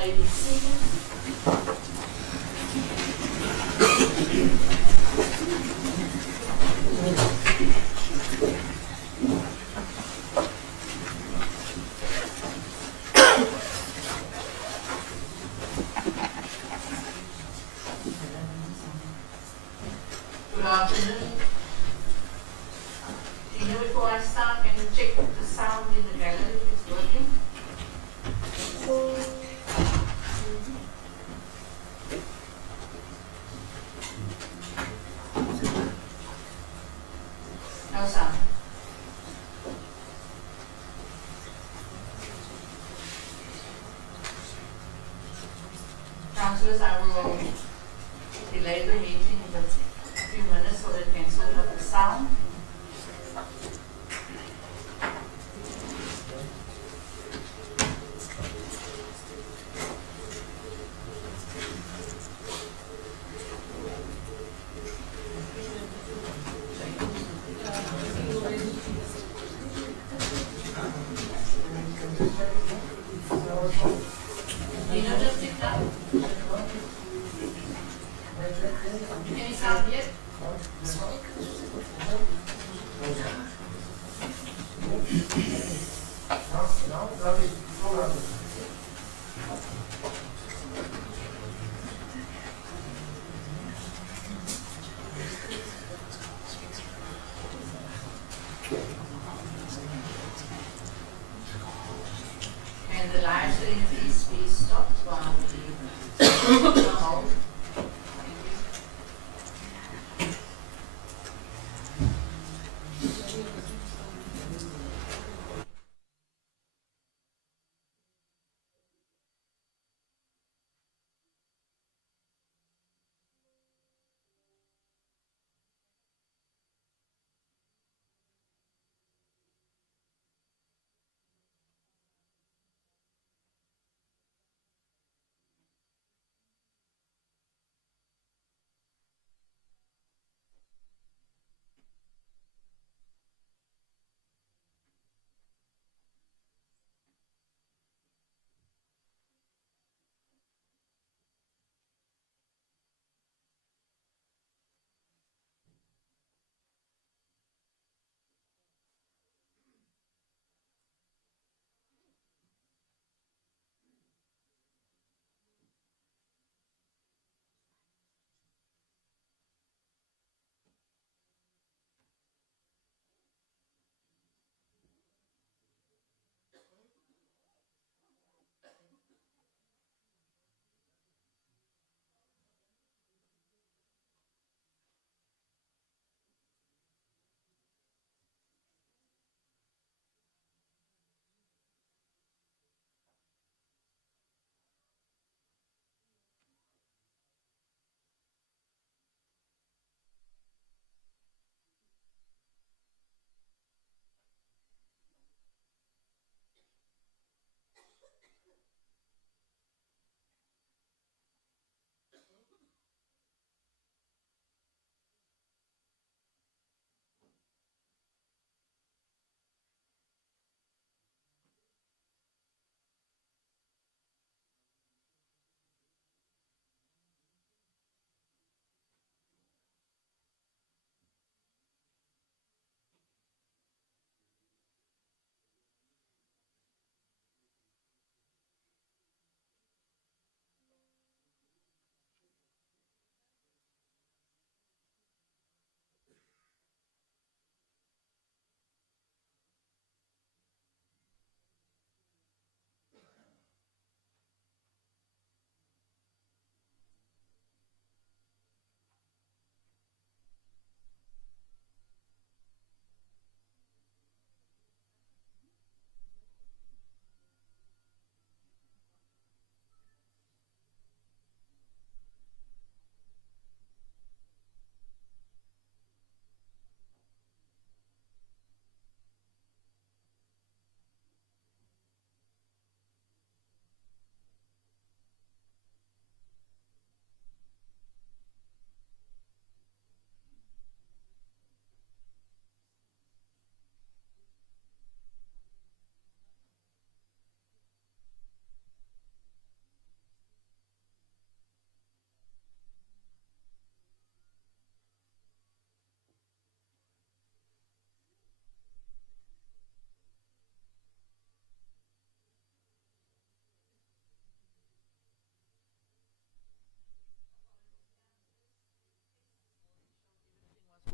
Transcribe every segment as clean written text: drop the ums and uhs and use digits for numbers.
may be seated. Good afternoon. Before I start, can you check the sound in the gallery if it's working? No sound. Councillors, I will delay the meeting a few minutes so that we can sort out the sound. Any sound yet? Can the live stream please be stopped while we hold?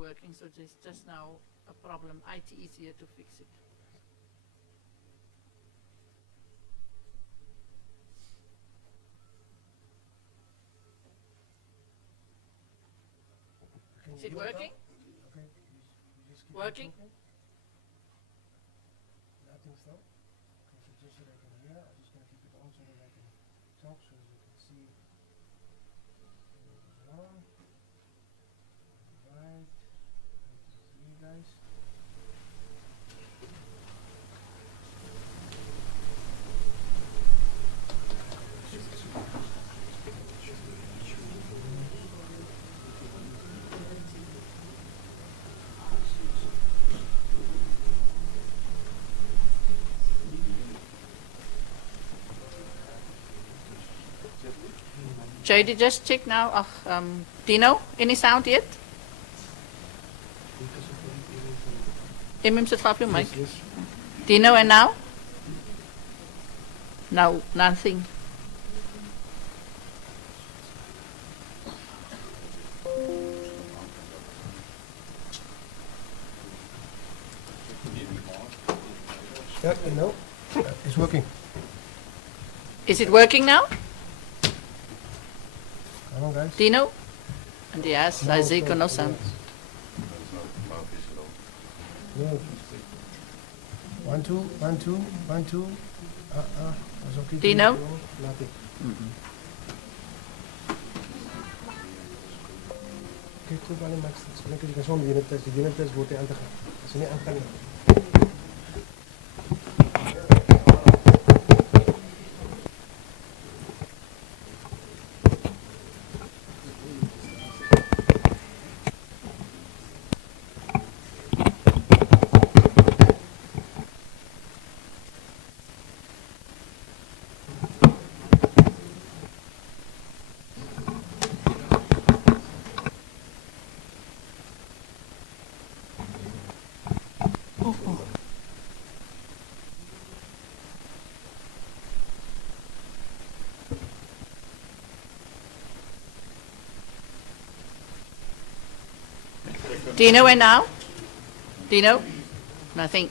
working, so there's just now a problem. IT is here to fix it. Is it working? Okay, you just keep Working? talking. Nothing still. Okay, so just so they can hear, I'm just gonna keep it on so that I can talk so you can see. One, right, 93 guys. JD, just check now. Dino, any sound yet? Zit op je mic. Yes. Dino, and now? No, nothing. Yeah, no, it's working. Is it working now? Come on, guys. Dino? And yes, No, I it's see not- no sound. yes. No. 1, 2, 1, 2, 1, 2. Was okay. Dino? Nothing. Kijk terug aan de max. Het is lekker, je kan zonder unit test. De unit test wordt hij aan te gaan. Als je niet aan kan. Dino, and now? Dino? Nothing.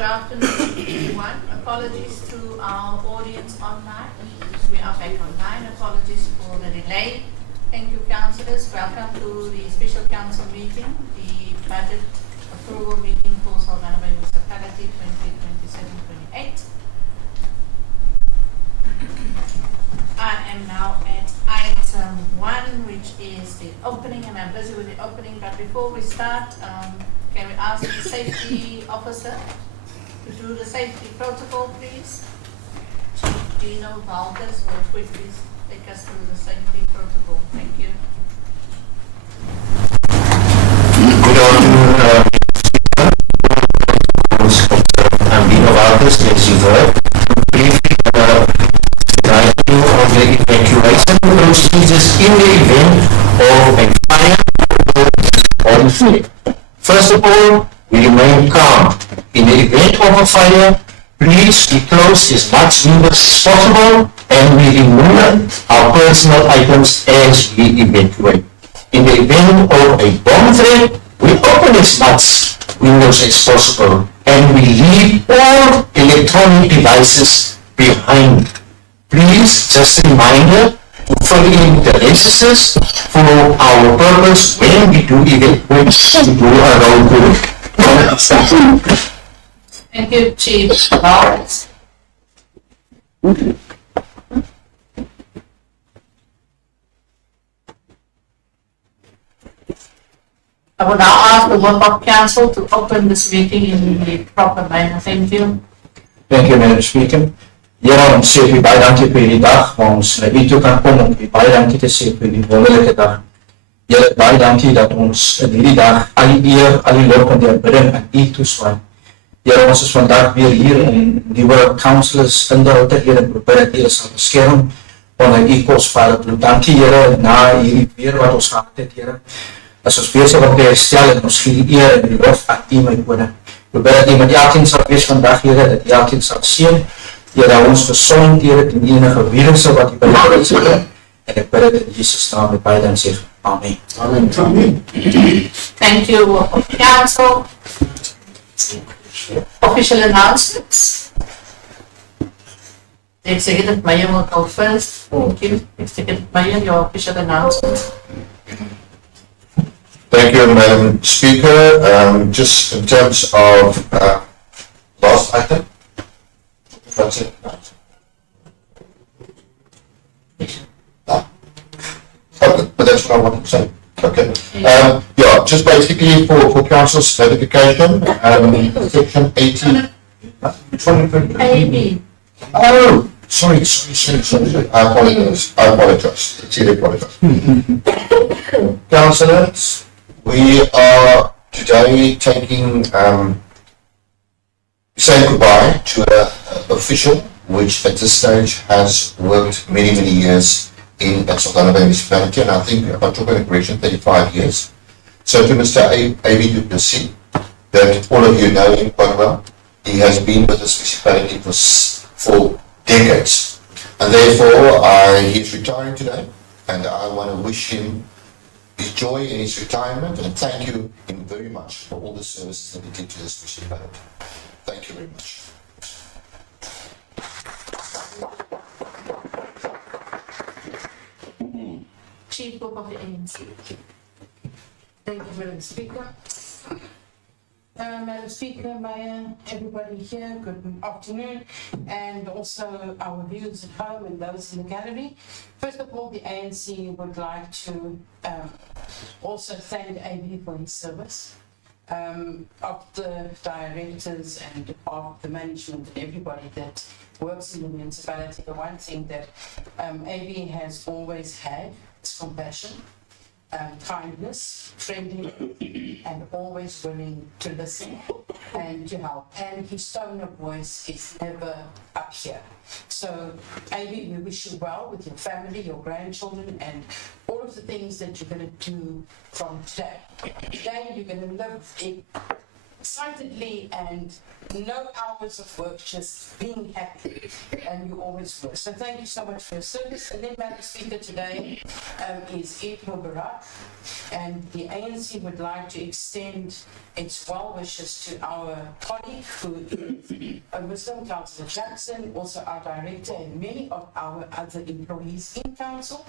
Good afternoon, everyone. Apologies to our audience online. We are back online. Apologies for the delay. Thank you, councillors. Welcome to the special council meeting, the budget approval meeting for Saldanha Bay Municipality 2027-28. I am now at item 1, which is the opening, and I'm busy with the opening. But before we start, can we ask the safety officer to do the safety protocol, please? Chief Dino Valdes will quickly take us through the safety protocol. Thank you. Good afternoon, I'm Dino Valdes, as you've heard. Briefly, guide you on the evacuation procedures in the event of a fire or flame. First of all, we remain calm. In the event of a fire, please close as much windows as possible and we remove our personal items as we evacuate. In the event of a bomb threat, we open as much windows as possible and we leave all electronic devices behind. Please, just a reminder to fill in the registers for our purpose when we do evacuate to do a roll call. Thank you, Chief Valdes. I will now ask the work of council to open this meeting in the proper manner. Thank you. Thank you, Madam Speaker. Here ons sê vir baie dankie vir hierdie dag, waar ons na u toe kan kom om baie dankie te sê vir die wonderlike dag. Here, baie dankie dat ons in hierdie dag al die eer, al die lof en die aanbidding aan u toeswaai. Here, ons is vandag weer hier om nuwe councillors in te hou te Here, en probeer dat u sal beskerm onder u kosbare bloed. Dankie, Here, na hierdie weer wat ons gehad het, Here. As ons besig om te herstel en ons gee die eer en die lof aan u, my koning. Probeer dat u met elkeen sal wees vandag, Here, dat u elkeen sal seën. Here, ons gesond, Here, ten enige virusse wat u beleid is, Here. En ek bid dit in Jesus naam met baie dank sê. Amen. Amen. Amen. Thank you, work of council. Official announcements. The Executive Mayor will go first. Thank you. Executive Mayor, your official announcements. Thank you, Madam Speaker. Just in terms of last item, that's it. Okay, but that's what I wanted to say. Okay. Yeah, just basically for council's notification, section 18. Which one? AB. Oh, sorry. I apologize. Sincerely apologize. Councillors, we are today taking, saying goodbye to an official which at this stage has worked many years in Saldanha Bay Municipality, and I think, if I'm talking a correction, 35 years. So to Mr. A.B. du Plessis, that all of you know him quite well. He has been with this municipality for decades, and therefore he's retiring today, and I want to wish him his joy in his retirement and thank you him very much for all the services that he did to this municipality. Thank you very much. Chief Whip of the ANC. Thank you, Madam Speaker. Madam Speaker, Mayor, everybody here, good afternoon, and also our viewers at home and those in the gallery. First of all, the ANC would like to also thank AB for his service. Of the directors and of the management and everybody that works in the municipality, the one thing that AB has always had is compassion, kindness, friendly, and always willing to listen and to help. And his tone of voice is never up here. So, AB, we wish you well with your family, your grandchildren, and all of the things that you're going to do from today. Today, you're going to live excitedly and no hours of work, just being happy, and you always were. So thank you so much for your service. And then Madam Speaker today is Eid Mubarak, and the ANC would like to extend its well wishes to our colleague who is a Muslim, Councillor Jackson, also our director, and many of our other employees in council,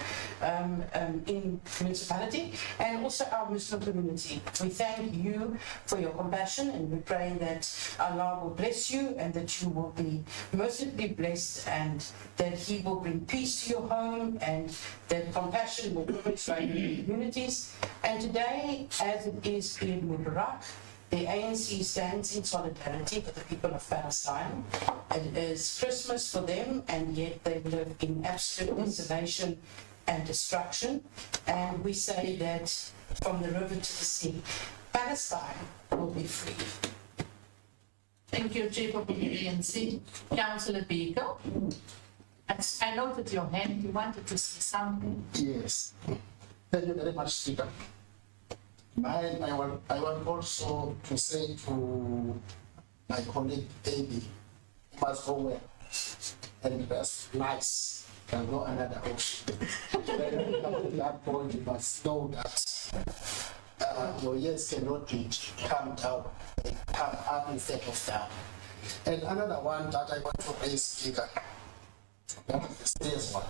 in municipality, and also our Muslim community. We thank you for your compassion, and we pray that Allah will bless you and that you will be mercifully blessed, and that He will bring peace to your home, and that compassion will always reign in your communities. And today, as it is Eid Mubarak, the ANC stands in solidarity with the people of Palestine. It is Christmas for them, and yet they live in absolute desolation and destruction. And we say that from the river to the sea, Palestine will be free. Thank you, Chief of the ANC. Councillor Beagle. I noted your hand. You wanted to say something. Yes. Thank you very much, Speaker. I want also to say to my colleague Baby, you must go well. And that's nice. There's no another option. At that point, you must know that your yes cannot be come down, they come up instead of down. And another one that I want to raise, Speaker, that is the serious one.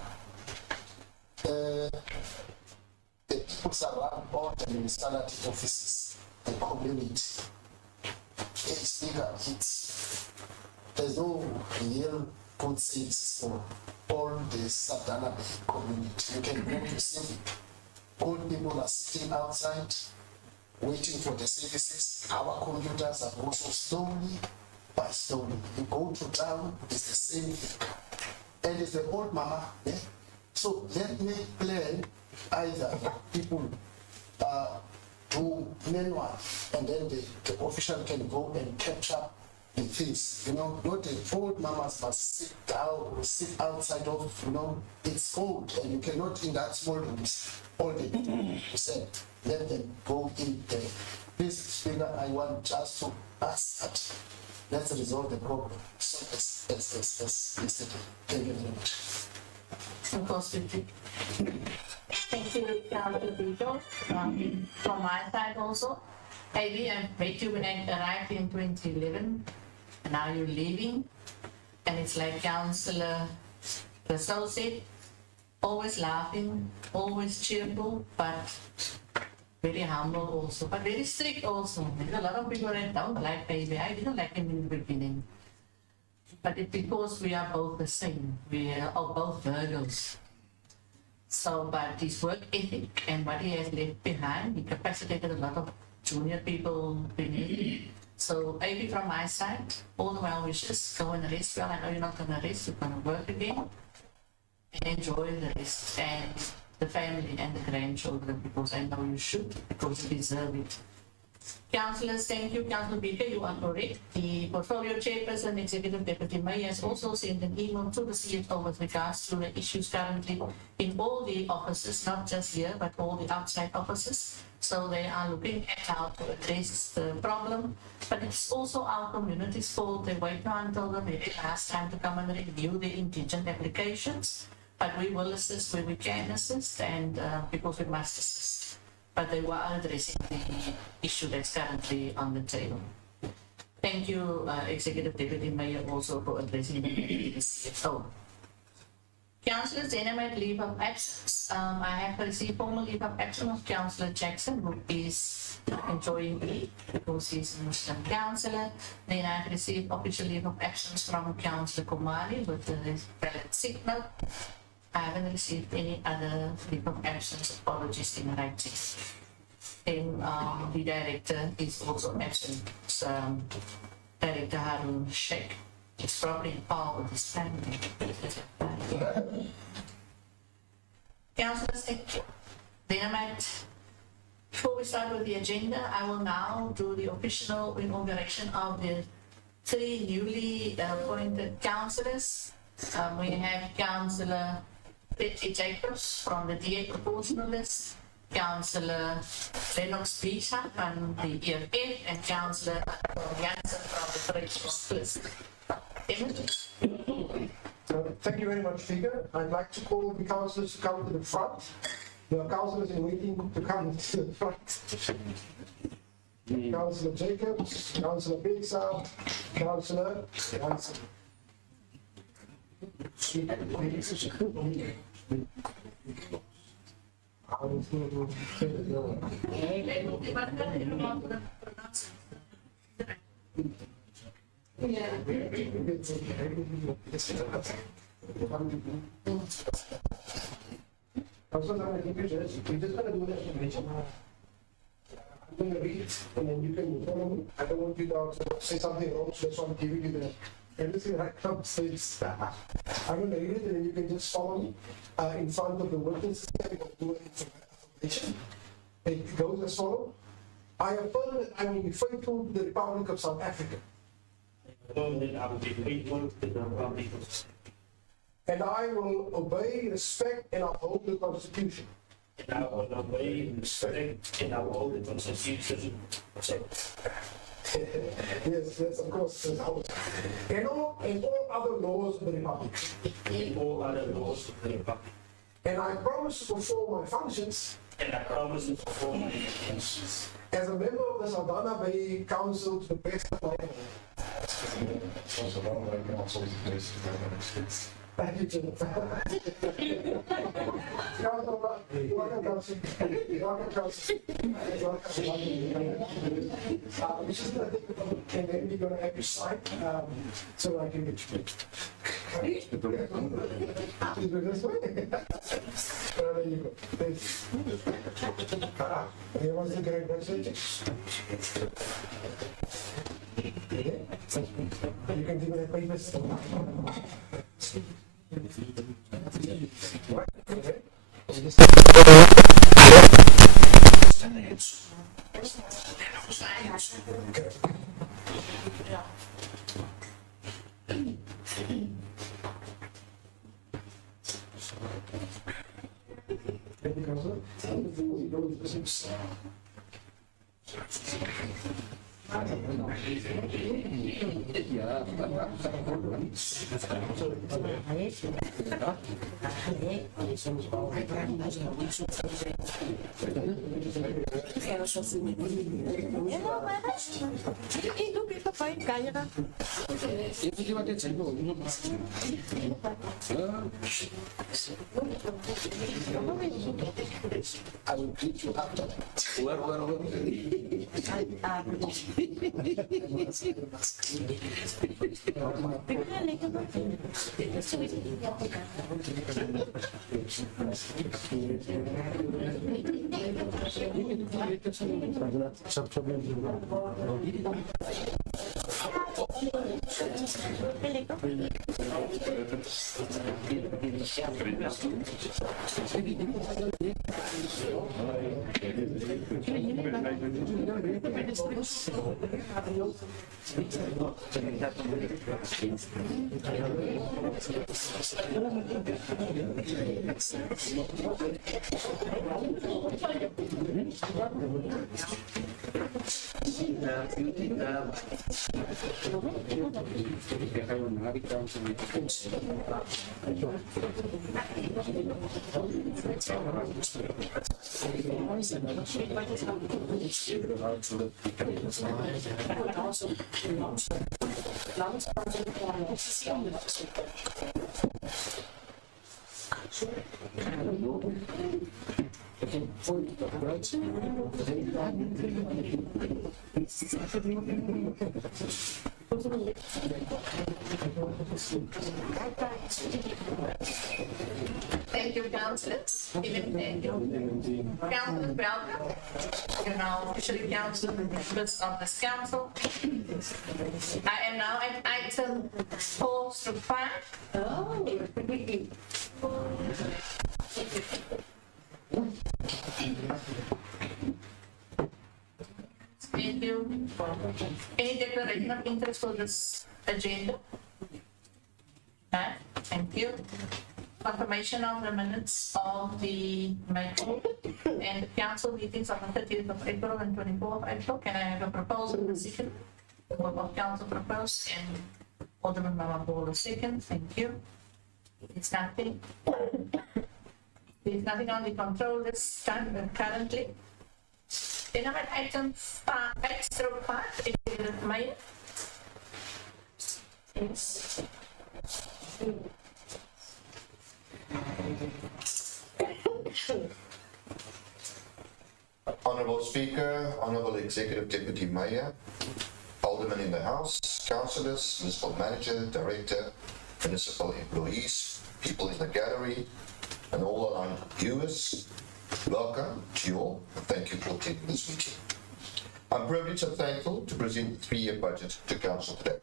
The people surround all the municipality offices, the community. Speaker, there's no real good services for all the Sardana community. You can go to see old people are sitting outside waiting for the services. Our computers are also slowly by slowly. You go to town, it's the same thing. And it's the old mama. Yeah? So let me plan either people do manual, and then the official can go and capture the things. You know, not the old mamas must sit down or sit outside of, you know, it's cold and you cannot in that small rooms all the time. Let them go in there. Please, Speaker, I want just to ask that. Let's resolve the problem. So as yesterday. Thank you very much. Of course, thank you, Councillor Beagle. From my side also, maybe I met you when I arrived in 2011, and now you're leaving, and it's like Councillor Russell said, always laughing, always cheerful, but very humble also, but very strict also. There's a lot of people that don't like Baby. I didn't like him in the beginning. But it's because we are both the same. We are both Virgos. So, but his work ethic and what he has left behind, he capacitated a lot of junior people beneath him. So, maybe from my side, all the well wishes, go and rest well. I know you're not going to rest, you're going to work again. And enjoy the rest and the family and the grandchildren, because I know you should, because you deserve it. Councillors, thank you. Councillor Beaker, you are correct. The portfolio chairperson, Executive Deputy Mayor, has also sent an email to the CFO with regards to the issues currently in all the offices, not just here, but all the outside offices. So they are looking at how to address the problem. But it's also our community's fault. They wait until the very last time to come and review the indigent applications. But we will assist where we can assist, and because we must assist. But they were addressing the issue that's currently on the table. Thank you, Executive Deputy Mayor, also for addressing the CFO. Councillors, then I might leave of absence. I have received formal leave of absence of Councillor Jackson, who is enjoying leave because he's a Muslim councillor. Then I have received official leave of absence from Councillor Kumari with the valid signal. I haven't received any other leave of absence. Apologies in writing. Then the director is also absent. Director Harun Sheikh is probably involved with his family. Councillors, thank you. Then I might, before we start with the agenda, I will now do the official inauguration of the 3 newly appointed councillors. We have Councillor Betty Jacobs from the DA proportional list, Councillor Lennox Bisa van the EFF and Councillor Jansen from the Vredenburg list. Thank you very much, Speaker. I'd like to call the councillors to come to the front. The councillors in waiting to come to the front. Councillor Jacobs, Councillor Bisa, Councillor Jansen. I'm just going to give you this. We're just going to do that information. I'm going to read it and then you can follow me. I don't want you to say something wrong, so that's why I'm giving you the everything right now says I'm going to read it and then you can just follow me in front of the witnesses. Information. It goes as follows. I affirm that I will be faithful to the Republic of South Africa. And I will obey, respect, and uphold the Constitution. And I will obey, respect, and uphold the Constitution. Yes, of course. And all other laws of the Republic. And all other laws of the Republic. And I promise to perform my functions. And I promise to perform my functions. As a member of the Saldanha Bay Council to the best of my ability. Thank you, Jim. Welcome, Council. Welcome, Council. We're just going to take the vote and then we're going to have you sign so I can get you. Please go this way. There you go. Thank you. You want to get a message? Okay. You can give me the papers. I will greet you after. Thank you, councillors. Even thank you. Councillors, welcome. You're now officially council members of this council. I am now at item 4 through 5. Thank you. Any declaration of interest for this agenda? Thank you. confirmation of the minutes of the May and the council meetings on the 30th of April and 24th of April. Can I have a proposal in the second? What council proposed and Alderman Mamabolo the second. Thank you. It's nothing. There's nothing on the control this time currently. Then I'm at item 8/5, Mayor. Yes. Honourable Speaker, Honourable Executive Deputy Mayor, Aldermen in the House, Councillors, Municipal Manager, Director, Municipal Employees, people in the gallery, and all online viewers, welcome to you all, and thank you for attending this meeting. I'm privileged and thankful to present the three-year budget to Council today.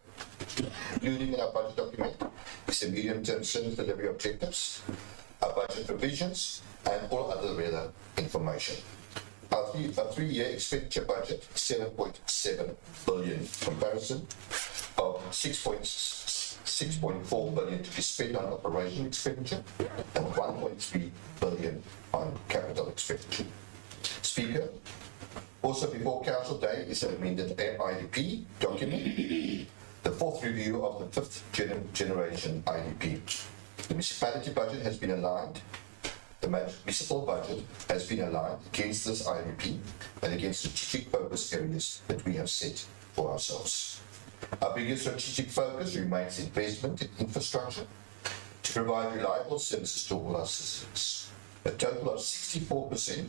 Including in our budget document is the medium-term service delivery objectives, our budget provisions, and all other relevant information. Our three-year expenditure budget is 7.7 billion, comparison of 6.4 billion to be spent on operational expenditure and 1.3 billion on capital expenditure. Speaker, also before Council Day is an amended IDP document, the fourth review of the fifth generation IDP. The municipality budget has been aligned. The municipal budget has been aligned against this IDP and against strategic focus areas that we have set for ourselves. Our biggest strategic focus remains investment in infrastructure to provide reliable services to all our citizens. A total of 64%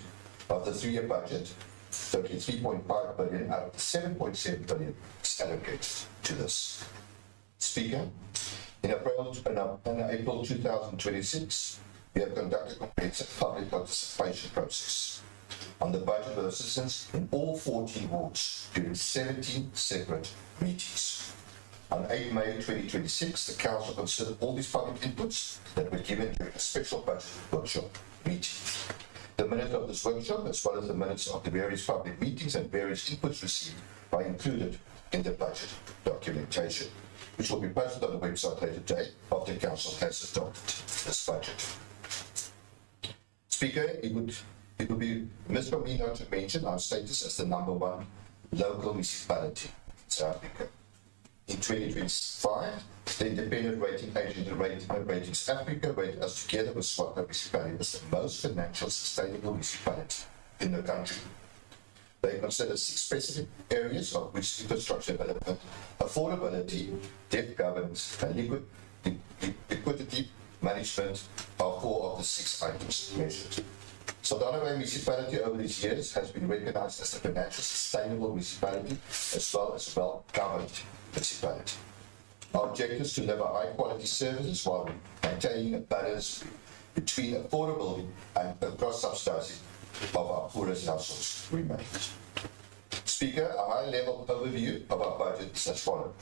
of the three-year budget, 33.5 billion out of the 7.7 billion, is allocated to this. Speaker, in April 2026, we have conducted a comprehensive public participation process on the budget with citizens in all 14 wards during 17 separate meetings. On 8 May 2026, the Council considered all these public inputs that were given during a special budget workshop meeting. The minutes of this workshop, as well as the minutes of the various public meetings and various inputs received, are included in the budget documentation, which will be posted on the website later today after Council has adopted this budget. Speaker, it would be amiss for me not to mention our status as the #1 local municipality in South Africa. In 2025, the independent rating agency Ratings Africa rated us together with SWATA municipality as the most financially sustainable municipality in the country. They consider 6 specific areas of which infrastructure development, affordability, debt governance, and liquidity management are 4 of the 6 items measured. Saldanha Bay municipality over these years has been recognized as a financially sustainable municipality as well as well-governed municipality. Our objective is to deliver high-quality services while maintaining a balance between affordability and cross-subsidizing of our poorest households remains. Speaker, a high-level overview of our budget is as follows.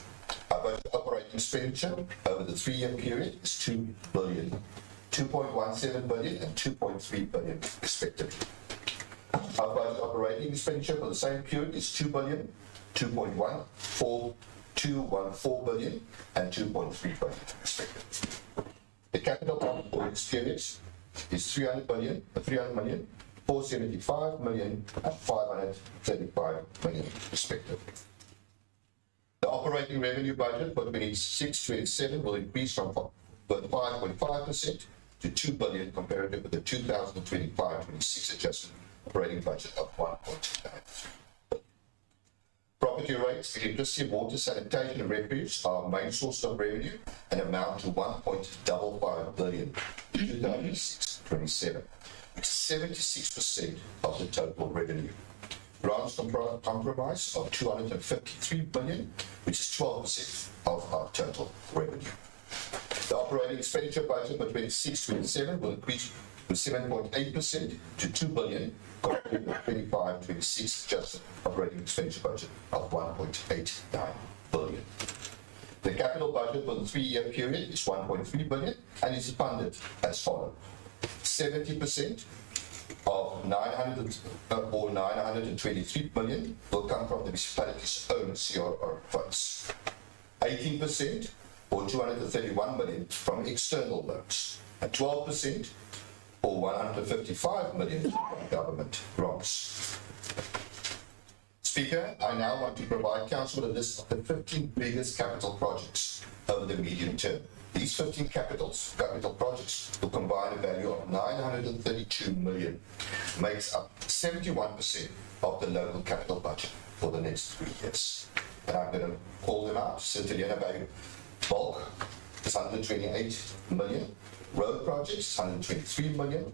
Our budget operating expenditure over the 3-year period is 2 billion, 2.17 billion and 2.3 billion respectively. Our budget operating expenditure for the same period is 2 billion, 2.14 billion and 2.3 billion respectively. The capital outlay for this period is 300 million, 475 million and 535 million respectively. The operating revenue budget for 26-27 will increase from 5.5% to 2 billion comparative with the 2025-26 adjusted operating budget of 1.93. Property rates, electricity, water, sanitation and refuse are our main source of revenue and amount to 1.55 billion in 2026-27, which is 76% of the total revenue. Grants compromise of 253 billion, which is 12% of our total revenue. The operating expenditure budget for 26-27 will increase with 7.8% to 2 billion compared to the 25-26 adjusted operating expenditure budget of 1.89 billion. The capital budget for the 3-year period is 1.3 billion and is funded as follows. 70% of 923 million will come from the municipality's own CRR funds. 18% or 231 million from external loans. and 12% or 155 million government grants. Speaker, I now want to provide Council with a list of the 15 biggest capital projects over the medium term. These 15 capital projects will combine a value of 932 million, makes up 71% of the local capital budget for the next 3 years. And I'm going to call them out. Centuriona Bay bulk is 128 million. Road projects, 123 million.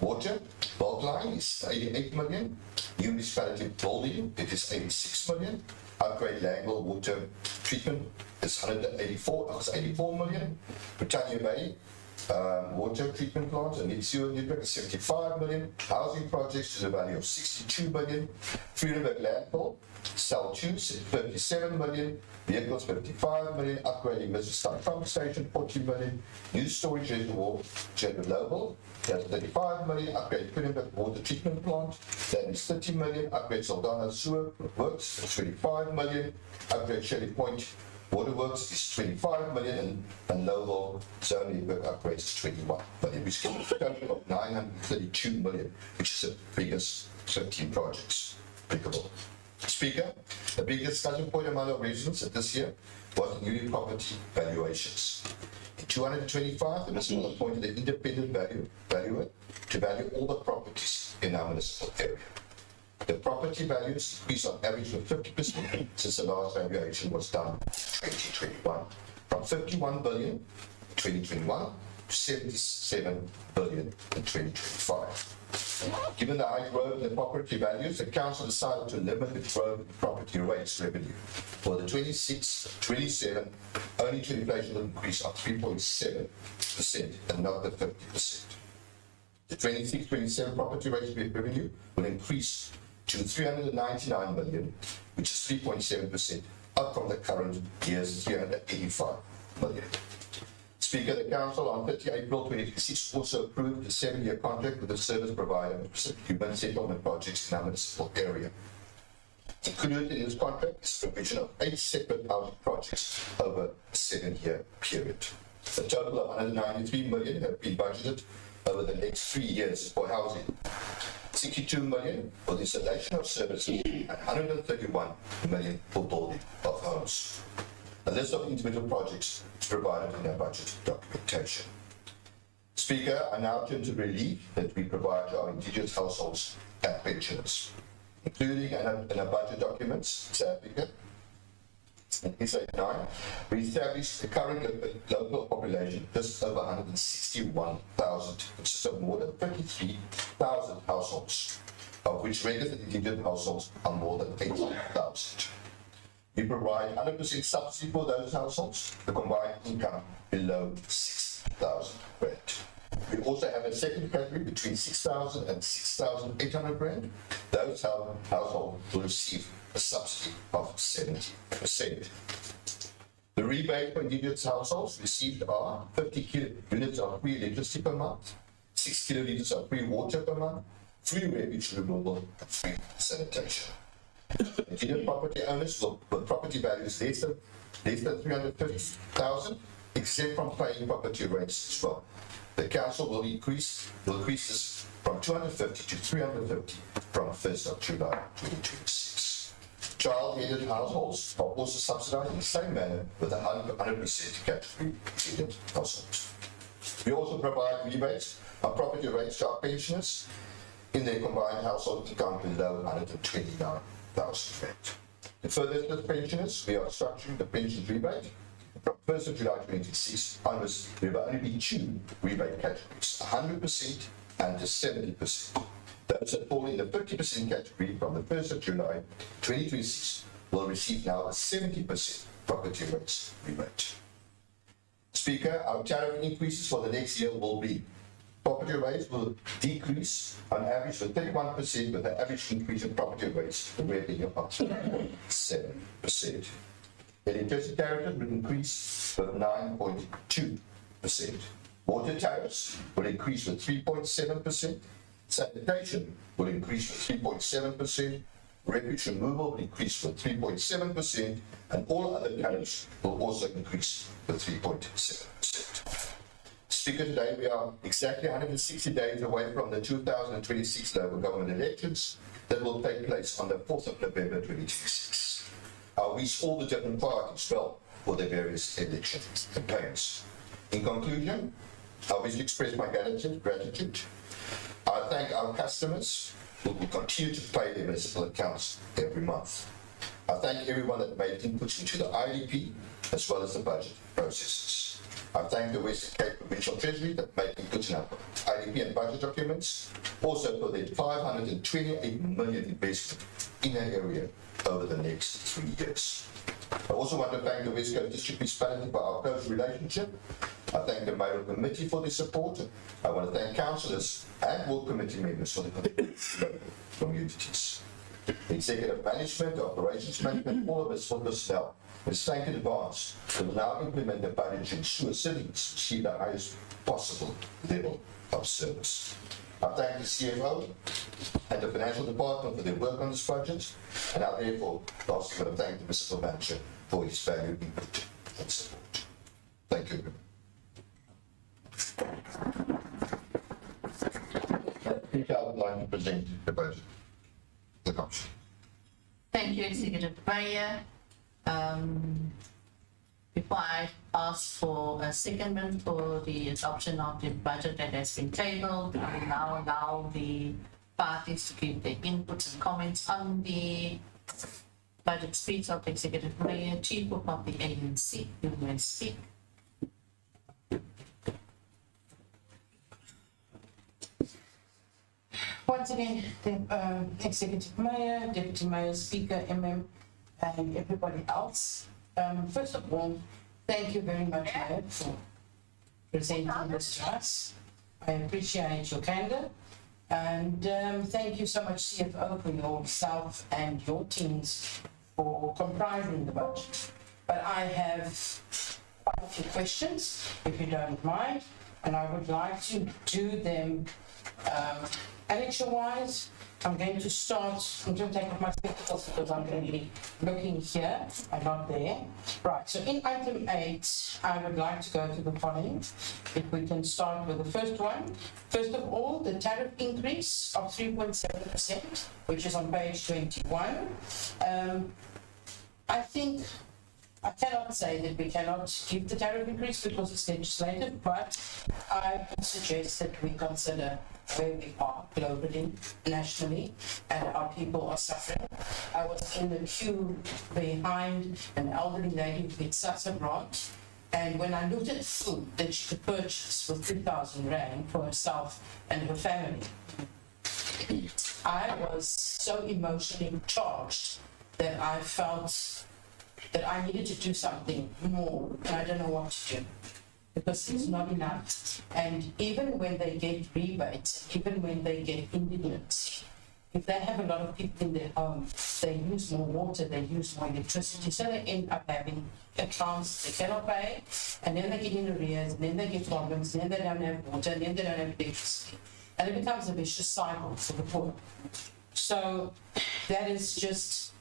Water, bulk line is 88 million. New municipality building, it is 86 million. Upgrade Langwell water treatment is 84 million. Britannia Bay water treatment plant and its sewer network is 75 million. Housing projects to the value of 62 million. Vredenburg landfill, cell 2, 37 million. Vehicles 55 million. Upgrading Mrs. Pump Station 40 million. New storage reservoir, General Global, that's 35 million. Upgrade Vredenburg water treatment plant, that is 30 million. Upgrade Saldana sewer works, 25 million. Upgrade Shelley Point Waterworks is 25 million, and Lowell zone network upgrades is 21 million, which gives a total of 932 million, which is the biggest 15 projects applicable. Speaker, the biggest discussion point among our residents this year was new property valuations. In 225, the municipal appointed an independent valuer to value all the properties in our municipal area. The property values increased on average of 50% since the last valuation was done in 2021, from 51 billion in 2021 to 77 billion in 2025. Given the high growth in the property values, the council decided to limit the growth in property rates revenue. For the 26-27, only to inflation will increase of 3.7% and not the 50%. The 26-27 property rates revenue will increase to 399 million, which is 3.7%, up from the current year's 385 million. Speaker, the Council on 30 April 2026 also approved a 7-year contract with the service provider for human settlement projects in our municipal area. Included in this contract is the provision of 8 separate housing projects over a 7-year period. A total of 193 million have been budgeted over the next 3 years for housing. 62 million for the installation of services and 131 million for building of homes. A list of individual projects is provided in our budget documentation. Speaker, I now turn to relief that we provide to our indigenous households and pensioners, including in our budget documents, South Africa. In SA9, we established the current local population just over 161,000, consists of more than 53,000 households, of which registered indigenous households are more than 80,000. We provide 100% subsidy for those households, the combined income below 6,000 rand. We also have a second category between 6,000 and 6,800 rand. Those households will receive a subsidy of 70%. The rebate for indigenous households received are 50 units of free electricity per month, 6 kiloliters of free water per month, free refuge removal, and free sanitation. Indigenous property owners with property values less than 350,000, except from paying property rates as well. The council will increase this from 250 to 350 from 1st of July 2026. Child-headed households are also subsidized in the same manner with 100% category treated households. We also provide rebates on property rates to our pensioners in their combined household income below 129,000 rand. To further assist pensioners, we are structuring the pension rebate. From 1st of July 2026 onwards, there will only be 2 rebate categories, 100% and 70%. Those that fall in the 50% category from the 1st of July 2026 will receive now a 70% property rates rebate. Speaker, our tariff increases for the next year will be: property rates will decrease on average with 31%, with an average increase in property rates revenue of 7%. Electricity tariffs will increase with 9.2%. Water tariffs will increase with 3.7%. Sanitation will increase with 3.7%. Refuge removal will increase with 3.7%. And all other tariffs will also increase with 3.7%. Speaker, today we are exactly 160 days away from the 2026 local government elections that will take place on the 4th of November 2026. I wish all the different parties well for their various election campaigns. In conclusion, I wish to express my gratitude. I thank our customers who will continue to pay their municipal accounts every month. I thank everyone that made inputs into the IDP as well as the budget processes. I thank the Western Cape Provincial Treasury that made inputs in our IDP and budget documents, also for their 528 million investment in our area over the next 3 years. I also want to thank the West Coast District Municipality for our close relationship. I thank the Mayoral Committee for their support. I want to thank councillors and ward committee members for the communities. The executive management, the operations management, all of us for personnel. Let's thank in advance. We will now implement the budget to ensure citizens receive the highest possible level of service. I thank the CFO and the financial department for their work on this budget, and I therefore lastly want to thank the municipal manager for his valued input and support. Thank you. Peter, I would like to present the budget, the council. Thank you, Executive Mayor. Before I ask for a secondment for the adoption of the budget that has been tabled, I will now allow the parties to give their inputs and comments on the budget speech of the Executive Mayor. Chief Whip of the ANC, you may speak. Once again, the Executive Mayor, Deputy Mayor, Speaker, MM, and everybody else. First of all, thank you very much, Mayor, for presenting this to us. I appreciate your candor. And thank you so much, CFO, for yourself and your teams for comprising the budget. But I have quite a few questions, if you don't mind, and I would like to do them annexure-wise. I'm going to start, I'm going to take off my spectacles because I'm going to be looking here and not there. Right, so in item 8, I would like to go to the following. If we can start with the first one. First of all, the tariff increase of 3.7%, which is on page 21. I think I cannot say that we cannot give the tariff increase because it's legislative, but I would suggest that we consider where we are globally, nationally, and our people are suffering. I was in the queue behind an elderly lady who gets SASSA grant, and when I looked at food that she could purchase for 3,000 Rand for herself and her family, I was so emotionally charged that I felt that I needed to do something more, and I don't know what to do, because it's not enough. And even when they get rebates, even when they get indigenous, if they have a lot of people in their home, they use more water, they use more electricity, so they end up having accounts they cannot pay, and then they get in arrears, and then they get problems, and then they don't have water, and then they don't have electricity. And it becomes a vicious cycle for the poor. So that is just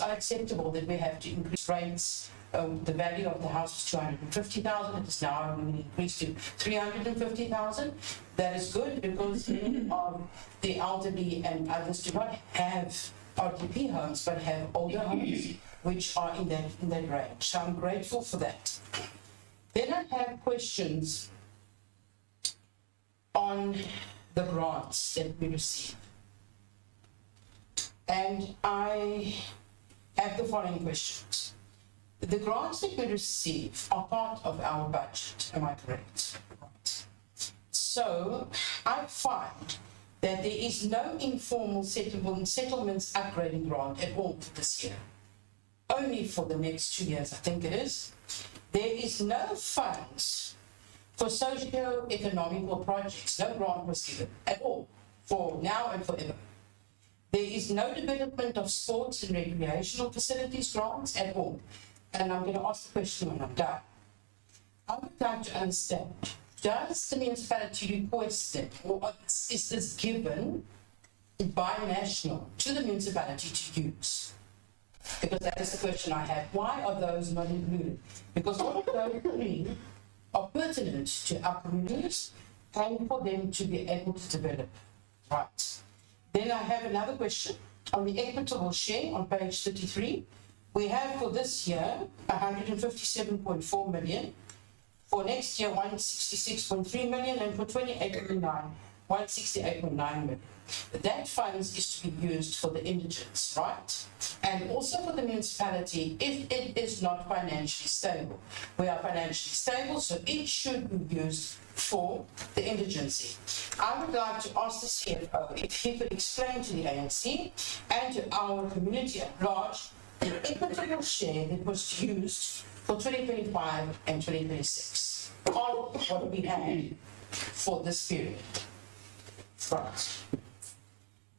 unacceptable that we have to increase rates. The value of the house is 250,000. It is now increased to 350,000. That is good because many of the elderly and others do not have RDP homes, but have older homes which are in that range. So I'm grateful for that. Then I have questions on the grants that we receive. And I have the following questions. The grants that we receive are part of our budget, am I correct? Right. So I find that there is no informal settlements upgrading grant at all for this year. Only for the next 2 years, I think it is. There is no funds for socio-economical projects. No grant was given at all for now and forever. There is no development of sports and recreational facilities grants at all. And I'm going to ask the question when I'm done. I would like to understand, does the municipality request it, or is this given by national to the municipality to use? Because that is the question I have. Why are those not included? Because all of those three are pertinent to our communities and for them to be able to develop. Right. Then I have another question on the equitable share on page 33. We have for this year 157.4 million, for next year 166.3 million, and for 28.9, 168.9 million. That funds is to be used for the indigents, right? And also for the municipality if it is not financially stable. We are financially stable, so it should be used for the indigency. I would like to ask the CFO if he could explain to the ANC and to our community at large the equitable share that was used for 2025 and 2026 on what we had for this period. Right.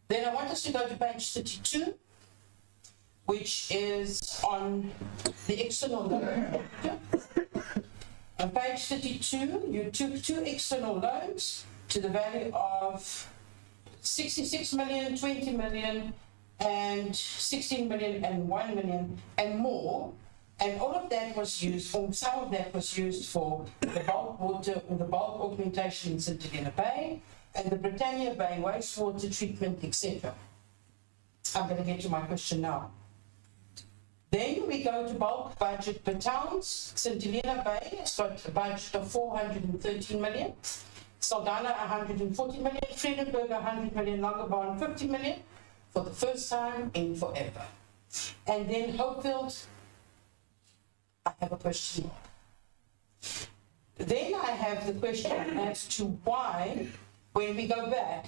Then I want us to go to page 32, which is on the external loan. On page 32, you took 2 external loans to the value of 66 million, 20 million, and 16 million, and 1 million, and more. And all of that was used, or some of that was used for the bulk water, or the bulk augmentation in St. Helena Bay, and the Britannia Bay wastewater treatment, etc. I'm going to get to my question now. Then we go to bulk budget per towns. St. Helena Bay has got a budget of 413 million. Saldanha 140 million. Vredenburg 100 million. Langebaan 50 million for the first time in forever. And then Hopefield, I have a question. Then I have the question as to why, when we go back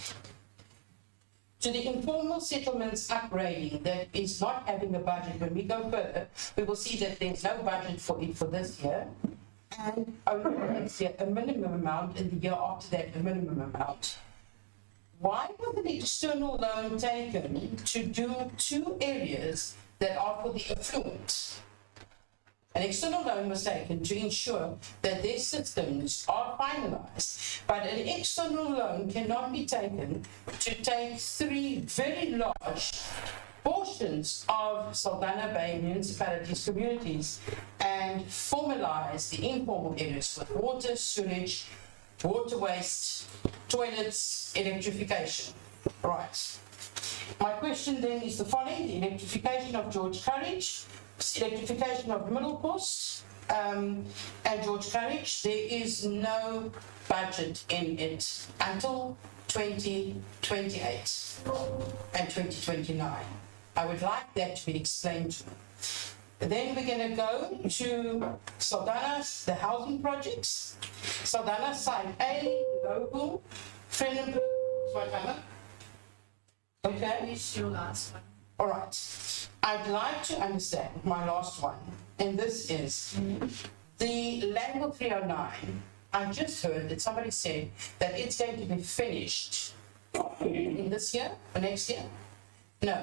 to the informal settlements upgrading that is not having a budget, when we go further, we will see that there's no budget for it for this year, and only next year a minimum amount, and the year after that a minimum amount. Why was an external loan taken to do 2 areas that are for the affluent? An external loan was taken to ensure that their systems are finalized, but an external loan cannot be taken to take 3 very large portions of Saldanha Bay municipalities, communities, and formalize the informal areas with water, sewage, water waste, toilets, electrification. Right. My question then is the following: the electrification of George Courage, electrification of Middle Coast, and George Courage, there is no budget in it until 2028 and 2029. I would like that to be explained to me. Then we're going to go to Saldanha, the housing projects. Saldanha, Site A, local, Vredenburg, whatever. Okay. Finish your last one. All right. I'd like to understand my last one, and this is the Langle 309. I just heard that somebody said that it's going to be finished in this year or next year. No.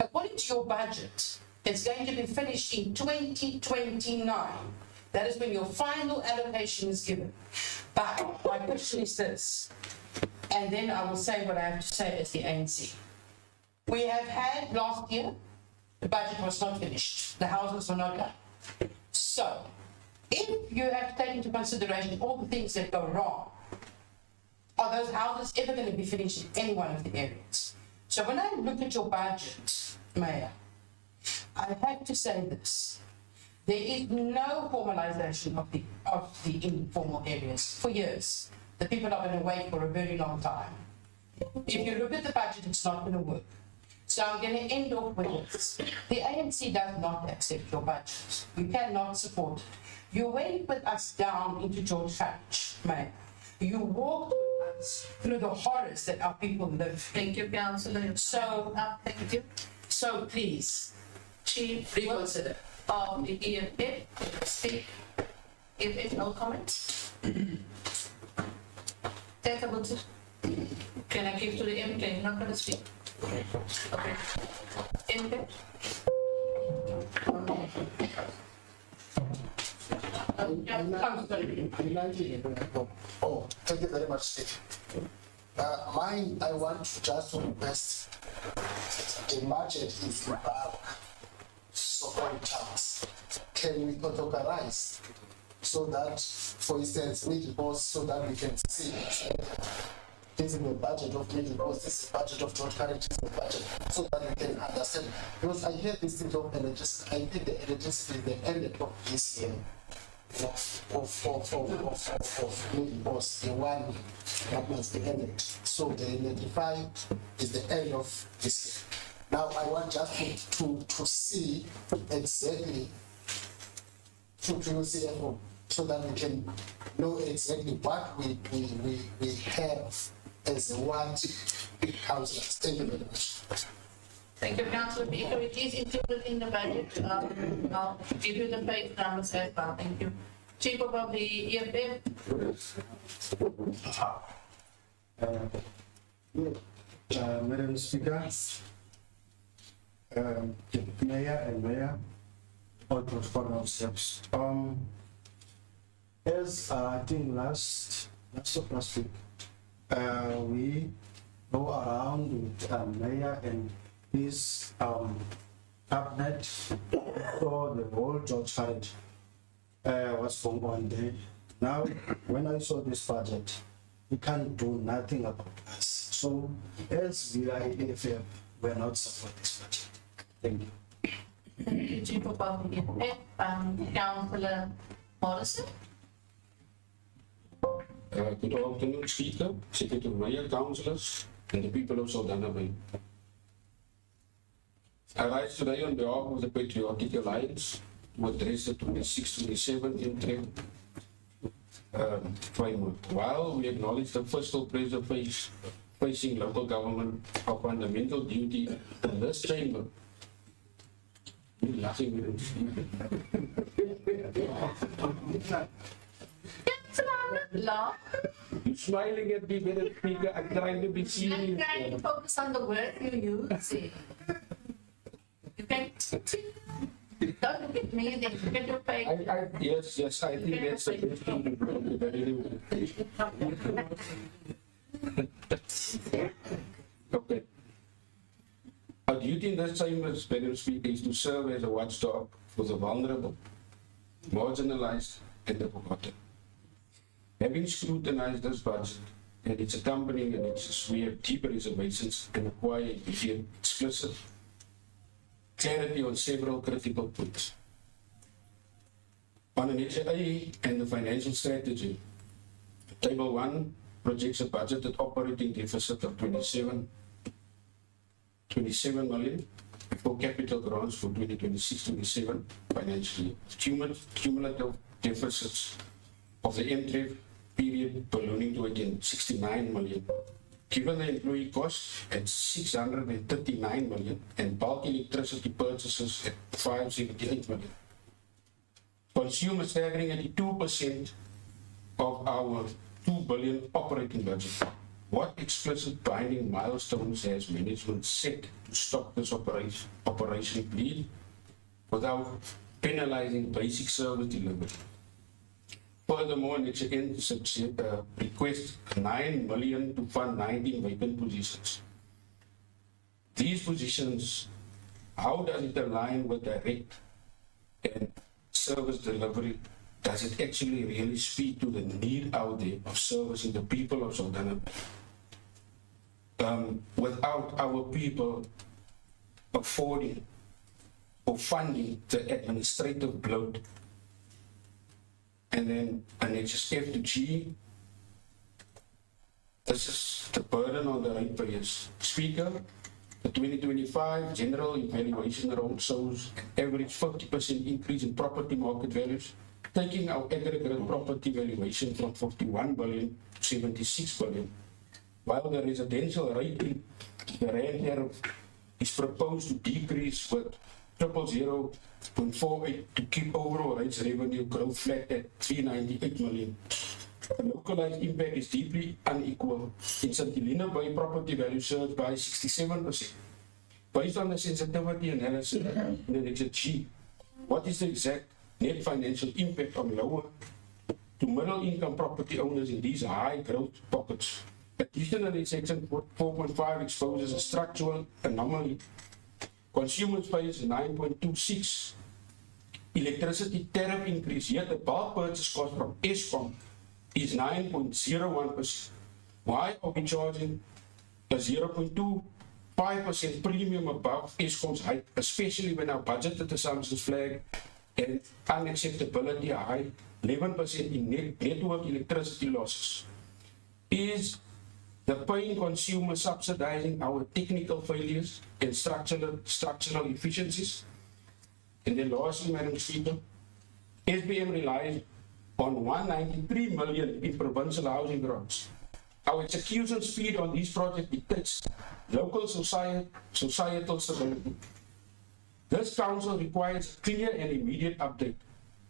According to your budget, it's going to be finished in 2029. That is when your final allocation is given. But my question is this, and then I will say what I have to say as the ANC. We have had last year, the budget was not finished. The houses were not done. So, if you have to take into consideration all the things that go wrong, are those houses ever going to be finished in any one of the areas? So when I look at your budget, Mayor, I have to say this. There is no formalization of the informal areas for years. The people are going to wait for a very long time. If you look at the budget, it's not going to work. So I'm going to end off with this. The ANC does not accept your budget. We cannot support it. You went with us down into George Courage, Mayor. You walked with us through the horrors that our people live. Thank you, Councillor. So, thank you. So please, Chief reconsider. Of the EFF, speak. If no comments. Take a vote. Can I give to the MK? You're not going to speak. Okay. MK. Oh, thank you very much, Steve. Mine, I want to just request the budget is in bulk, so all towns. Can we authorize so that, for instance, middle post, so that we can see this is the budget of middle post, this is the budget of George Carrick, this is the budget, so that we can understand. Because I hear this thing of electricity, I think the electricity is the end of this year. Of middle post, the one that must be ended. So the 95 is the end of this year. Now I want just to see exactly to CFO, so that we can know exactly what we have as one big councillors. Thank you very much. Thank you, Councillor Peter. It is included in the budget. I'll give you the page numbers as well. Thank you. Chief of the EFF. Madam Speaker, Mayor and Mayor, all protocol steps. As I think last week, we go around with Mayor and his cabinet for the whole George Carrick what's going on there. Now, when I saw this budget, we can't do nothing about us. So, as we are EFF, we are not support this budget. Thank you. Thank you, Chief of the EFF. Councillor Morrison. Good afternoon, Speaker, Secretary Mayor, Councillors, and the people of Saldanha Bay. I rise today on behalf of the Patriotic Alliance to address the 26-27 interim framework. While we acknowledge the fiscal pressure facing local government, our fundamental duty in this chamber, you're laughing with Laugh. You're smiling at me, Madam Speaker. I'm trying to be serious. I'm trying to focus on the word you use. You can don't look at me, then look at your face. Yes, I think that's the best thing to do. Okay. Our duty in this chamber, Madam Speaker, is to serve as a watchdog for the vulnerable, marginalized, and the forgotten. Having scrutinized this budget and its accompanying annexes, we have deep reservations and require immediate, explicit clarity on several critical points. On Annex A and the financial strategy, Table 1 projects a budgeted operating deficit of 27 million for capital grants for 2026-27 financial year. Cumulative deficits of the MTREV period ballooning to again 69 million. Given the employee costs at 639 million and bulk electricity purchases at 578 million. Consumer staggering at 2% of our 2 billion operating budget. What explicit binding milestones has management set to stop this operation bleed without penalizing basic service delivery? Furthermore, NHN requests 9 million to fund 19 vacant positions. These positions, how does it align with direct and service delivery? Does it actually really speak to the need out there of servicing the people of Saldanha? Without our people affording or funding the administrative bloat. And then Annexes F to G, this is the burden on the ratepayers. Speaker, the 2025 general evaluation round shows an average 50% increase in property market values, taking our aggregate property valuation from 51 billion to 76 billion. While the residential rating, the rand tariff, is proposed to decrease with 0.48 to keep overall rates revenue growth flat at 398 million. The localized impact is deeply unequal. In St. Helena Bay, property value surged by 67%. Based on the sensitivity analysis in the Annex G, what is the exact net financial impact on lower to middle income property owners in these high growth pockets? Additionally, Section 4.5 exposes a structural anomaly. Consumers pays 9.26 electricity tariff increase, yet the bulk purchase cost from Eskom is 9.01%. Why are we charging a 0.25% premium above Eskom's height, especially when our budgeted assumptions flag and unacceptability are high, 11% in network electricity losses? Is the paying consumer subsidizing our technical failures and structural efficiencies? And then lastly, Madam Speaker, SBM relies on 193 million in provincial housing grants. Our execution speed on these projects dictates local societal stability. This council requires a clear and immediate update.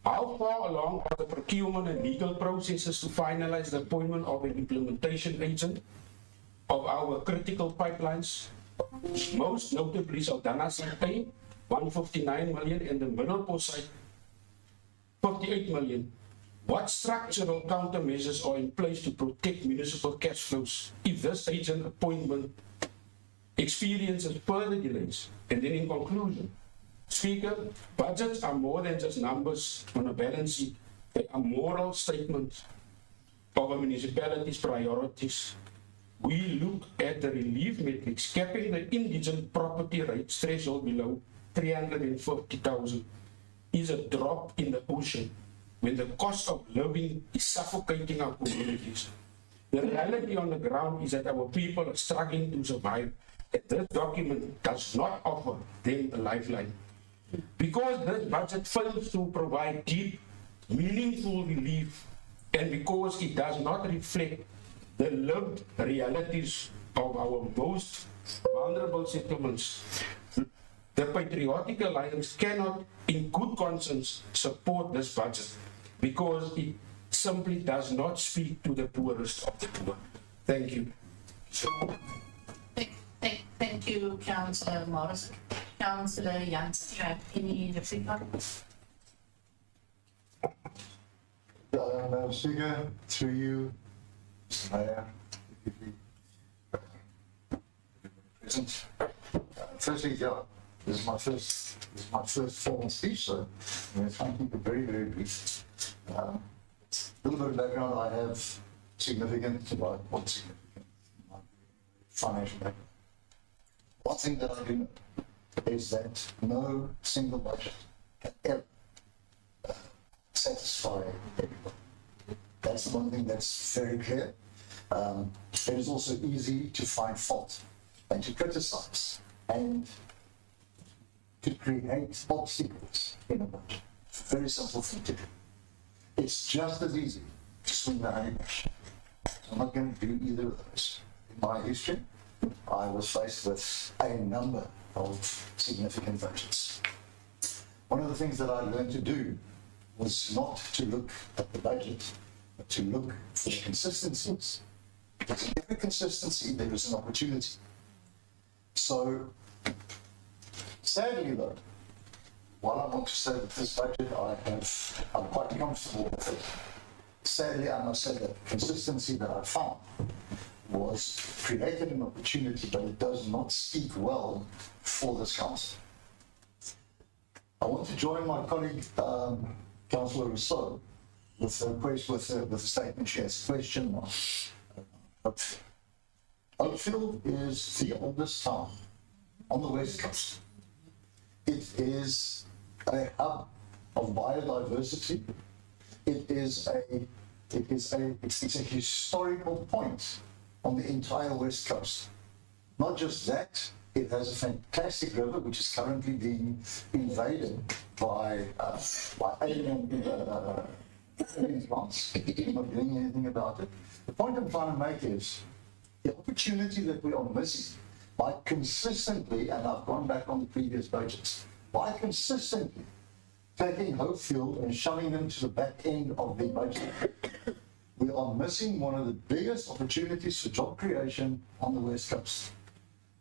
How far along are the procurement and legal processes to finalize the appointment of an implementation agent of our critical pipelines? Most notably Saldanha Site, 159 million, and the Middleport site, 58 million. What structural countermeasures are in place to protect municipal cash flows if this agent appointment experiences further delays? And then in conclusion, Speaker, budgets are more than just numbers on a balance sheet. They are moral statements of a municipality's priorities. We look at the relief metrics, capping the indigent property rates threshold below 350,000 is a drop in the ocean when the cost of living is suffocating our communities. The reality on the ground is that our people are struggling to survive, and this document does not offer them a lifeline. Because this budget fails to provide deep, meaningful relief, and because it does not reflect the lived realities of our most vulnerable settlements, the Patriotic Alliance cannot, in good conscience, support this budget because it simply does not speak to the poorest of the poor. Thank you. Thank you, Councillor Morris. Councillor Jansen, you have any comments? Madam Speaker, through you, Mr. Mayor, present. Firstly, yeah, this is my first formal speech, so I'm going to try and keep it very, very brief. A little bit of background, I have significant, financial background. One thing that I do know is that no single budget can ever satisfy everyone. That's the one thing that's very clear. It is also easy to find fault and to criticize and to create obstacles in a budget. Very simple thing to do. It's just as easy to swing the honey brush. I'm not going to do either of those. In my history, I was faced with a number of significant budgets. One of the things that I learned to do was not to look at the budget, but to look for consistencies. Because in every consistency, there is an opportunity. So, sadly though, while I want to say that this budget I'm quite comfortable with it, sadly I must say that the consistency that I found was created an opportunity, but it does not speak well for this council. I want to join my colleague, Councillor Rousseau, with the statement she has question on. Oakfield is the oldest town on the West Coast. It is a hub of biodiversity. It's a historical point on the entire West Coast. Not just that, it has a fantastic river which is currently being invaded by alien plants. Not doing anything about it. The point I'm trying to make is the opportunity that we are missing by consistently, and I've gone back on the previous budgets, by consistently taking Hopefield and shoving them to the back end of the budget, we are missing one of the biggest opportunities for job creation on the West Coast.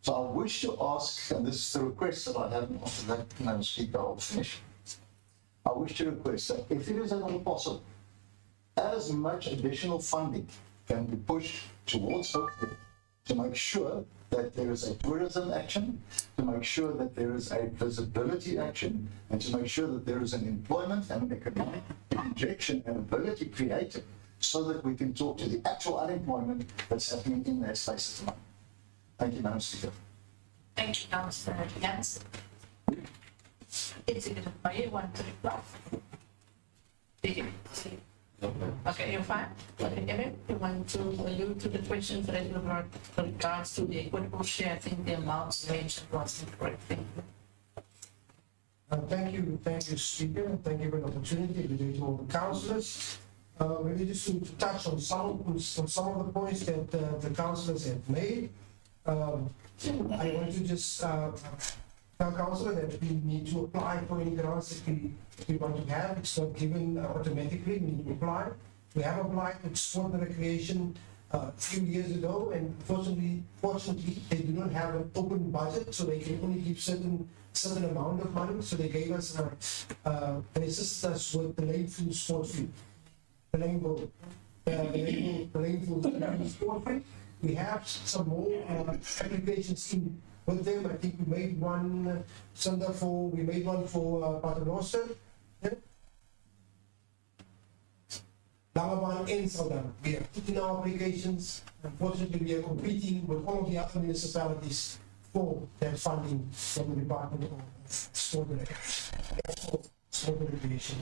So I wish to ask, and this is the request that I have, and after that, Madam Speaker, I'll finish. I wish to request that if it is at all possible, as much additional funding can be pushed towards Hopefield to make sure that there is a tourism action, to make sure that there is a visibility action, and to make sure that there is an employment and economic injection and ability created so that we can talk to the actual unemployment that's happening in that space at the moment. Thank you, Madam Speaker. Thank you, Councillor Jansen. Executive Mayor, want to reply? Okay, you're fine. Okay, you want to allude to the questions raised with regards to the equitable share? I think the amounts mentioned was incorrect. Thank you, Speaker, and thank you for the opportunity to do to all the councillors. Maybe just to touch on some of the points that the councillors have made. I want to just tell councillor that we need to apply for any grants that we want to have. It's not given automatically. We need to apply. We have applied with sport and recreation a few years ago, and fortunately, they do not have an open budget, so they can only give certain amount of money. So they gave us, they assisted us with the lane food sport fee, the lane bowl, the lane food sport fee. We have some more applications in with them. I think we made one we made one for Paternoster, Langeban and Saldanha. We have put in our applications. Unfortunately, we are competing with all of the other municipalities for that funding from the Department of Sport and Recreation.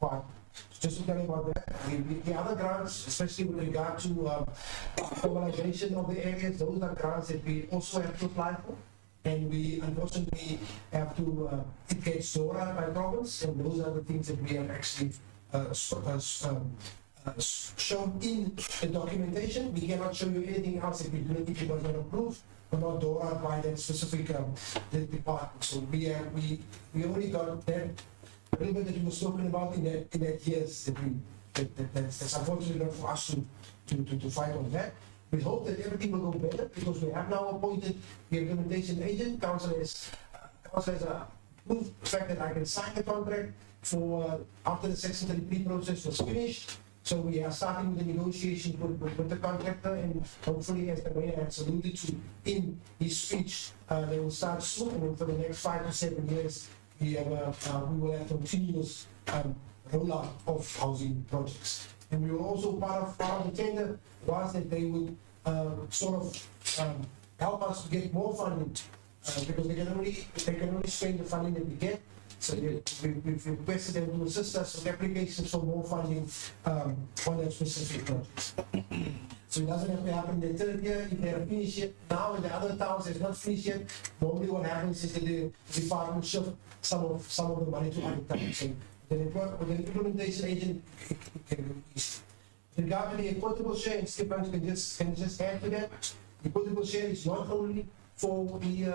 But just to tell you about that, the other grants, especially with regard to formalization of the areas, those are grants that we also have to apply for. And we unfortunately have to, it gets DORA by province, and those are the things that we have actually shown in the documentation. We cannot show you anything else if it was not approved or not DORA by that specific department. So we only got that a little bit that you were talking about in that years that's unfortunately not for us to fight on that. We hope that everything will go better because we have now appointed the implementation agent. Council has approved the fact that I can sign the contract for after the Section 33 process was finished. So we are starting the negotiation with the contractor, and hopefully, as the mayor has alluded to in his speech, they will start soon. And for the next 5 to 7 years, we will have continuous rollout of housing projects. And we will also part of the tender was that they would help us to get more funding because they can only spend the funding that we get. So we've requested them to assist us with applications for more funding on that specific projects. So it doesn't have to happen in the third year. If they are finished yet now in the other towns, it's not finished yet. Normally, what happens is that the department shift some of the money to other towns. So with an implementation agent, it can go easy. In regard to the equitable share, and Stefan can just add to that. The equitable share is not only for the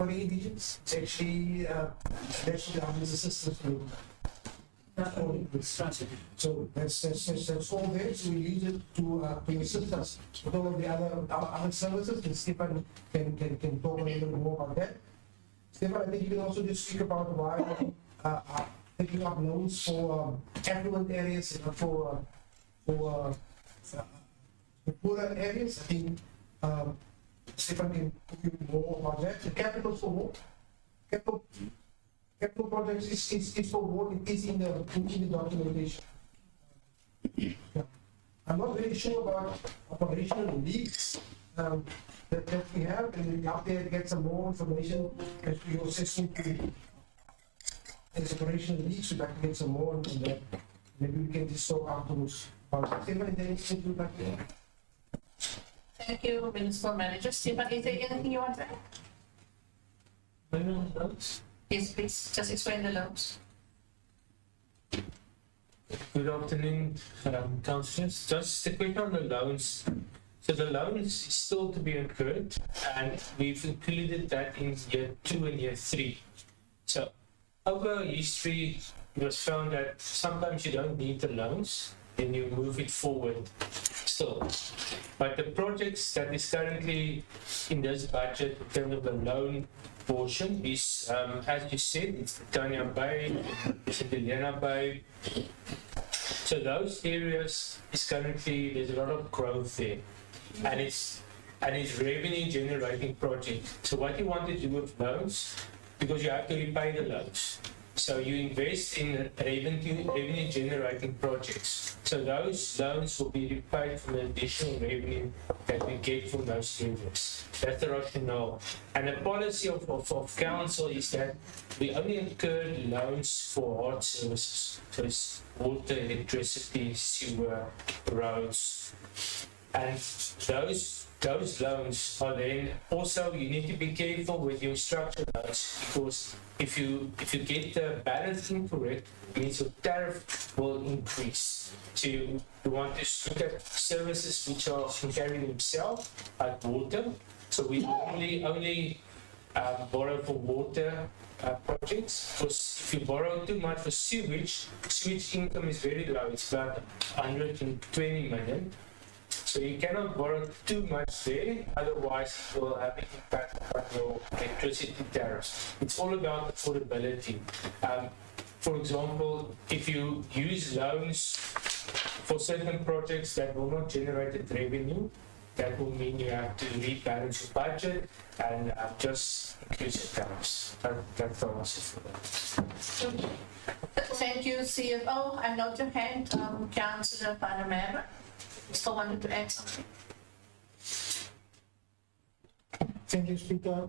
indigents. It's actually national government's assistance program. Not only with strategy. So that's all there. So we use it to assist us with all of the other services. And Stefan can talk a little bit more about that. Stefan, I think you can also just speak about why taking up loans for affluent areas and for poorer areas. I think Stefan can give you more about that. The capital for more. Capital projects is for more. It is in the documentation. Yeah. I'm not very sure about operational leaks that we have, and out there get some more information as we are assessing as operational leaks. We'd like to get some more on that. Maybe we can just talk afterwards about that. Stefan, is there anything you'd like to add? Thank you, Municipal Manager. Stefan, is there anything you want to add? Maybe on the loans? Yes, please. Just explain the loans. Good afternoon, councillors. Just a quick on the loans. So the loans is still to be incurred, and we've included that in year 2 and year 3. So over history, it was found that sometimes you don't need the loans, then you move it forward still. But the projects that is currently in this budget in terms of the loan portion is, as you said, it's the Tanya Bay, it's the Delena Bay. So those areas is currently, there's a lot of growth there. and it's revenue generating project. So what you want to do with loans, because you have to repay the loans. So you invest in revenue generating projects. So those loans will be repaid from the additional revenue that we get from those areas. That's the rationale. And the policy of council is that we only incur loans for hard services. So it's water, electricity, sewer, roads. And those loans are then also, you need to be careful with your structured loans, because if you get the balance incorrect, it means your tariff will increase. So you want to look at services which can carry themselves, like water. So we only borrow for water projects, because if you borrow too much for sewage income is very low. It's about 120 million. So you cannot borrow too much there, otherwise it will have an impact on your electricity tariffs. It's all about affordability. For example, if you use loans for certain projects that will not generate revenue, that will mean you have to rebalance your budget and just increase your tariffs. That's the answer for that. Thank you, CFO. I note your hand, Councillor Panamera. Still wanted to add something? Thank you, Speaker.